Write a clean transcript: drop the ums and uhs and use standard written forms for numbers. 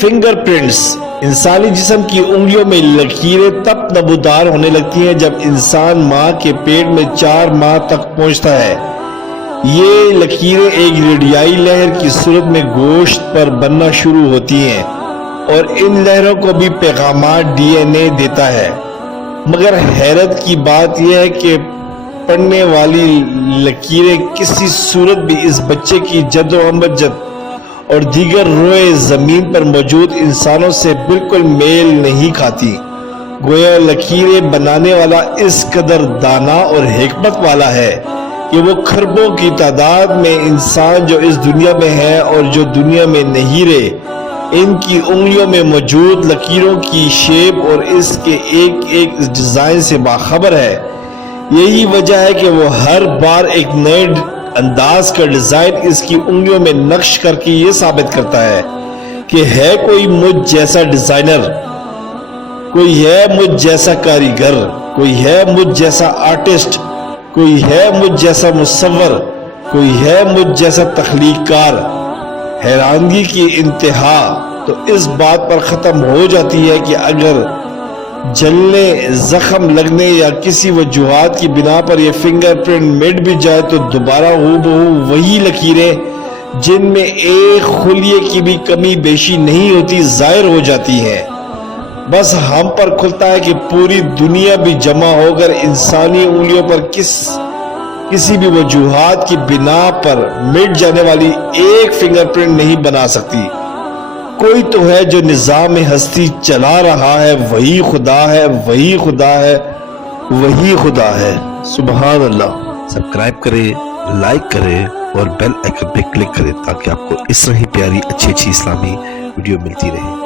Finger prints انسانی جسم کی انگلیوں میں لکیریں تب نمودار ہونے لگتی ہیں جب انسان ماں کے پیٹ میں 4 ماہ تک پہنچتا ہے۔ یہ لکیریں ایک ریڈیائی لہر کی صورت میں گوشت پر بننا شروع ہوتی ہیں اور ان لہروں کو بھی پیغامات ڈی این اے دیتا ہے۔ مگر حیرت کی بات یہ ہے کہ پڑنے والی لکیریں کسی صورت بھی اس بچے کی جد و امجد اور دیگر روئے زمین پر موجود انسانوں سے بالکل میل نہیں کھاتی۔ گویا لکیریں بنانے والا اس قدر دانا اور حکمت والا ہے کہ وہ کھربوں کی تعداد میں انسان جو اس دنیا میں ہے اور جو دنیا میں نہیں رہے، ان کی انگلیوں میں موجود لکیروں کی شیپ اور اس کے ایک ایک ڈیزائن سے باخبر ہے۔ یہی وجہ ہے کہ وہ ہر بار ایک نئے انداز کا ڈیزائن اس کی انگلیوں میں نقش کر کے یہ ثابت کرتا ہے کہ ہے کوئی مجھ جیسا ڈیزائنر، کوئی ہے مجھ جیسا کاریگر، کوئی ہے مجھ جیسا آرٹسٹ، کوئی ہے مجھ جیسا مصور، کوئی ہے مجھ جیسا تخلیق کار۔ حیرانگی کی انتہا تو اس بات پر ختم ہو جاتی ہے کہ اگر جلنے، زخم لگنے یا کسی وجوہات کی بنا پر یہ فنگر پرنٹ مٹ بھی جائے تو دوبارہ ہو بہو وہی لکیریں جن میں ایک خلیے کی بھی کمی بیشی نہیں ہوتی ظاہر ہو جاتی ہیں۔ بس ہم پر کھلتا ہے کہ پوری دنیا بھی جمع ہو کر انسانی انگلیوں پر کسی بھی وجوہات کی بنا پر مٹ جانے والی ایک فنگر پرنٹ نہیں بنا سکتی۔ کوئی تو ہے جو نظام ہستی چلا رہا ہے، وہی خدا ہے، وہی خدا ہے، وہی خدا ہے۔ سبحان اللہ۔ سبسکرائب کریں، لائک کریں اور بیل آئیکن پہ کلک کریں تاکہ آپ کو اس طرح ہی پیاری اچھی اسلامی ویڈیو ملتی رہے۔